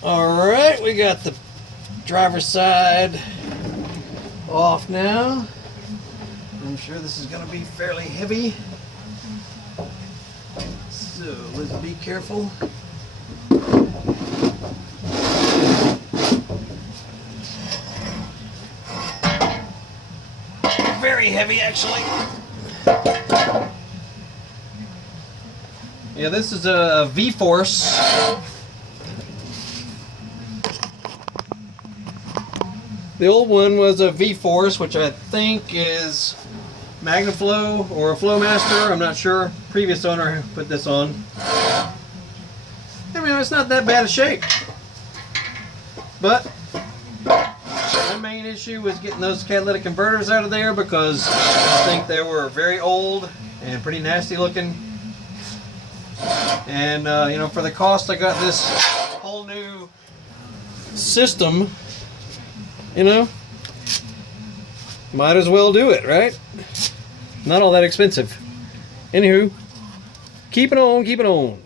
Alright, we got the driver's side off now. I'm sure this is going to be fairly heavy, so let's be careful. Very heavy, actually. Yeah, this is a V-Force. The old one was a V-Force, which I think is MagnaFlow or a Flowmaster. I'm not sure. Previous owner put this on. I mean, it's not that bad a shape. But my main issue was getting those catalytic converters out of there because I think they were very old and pretty nasty looking. And you know, for the cost, I got this whole new system. You know, might as well do it, right? Not all that expensive. Anywho, keep it on, keep it on.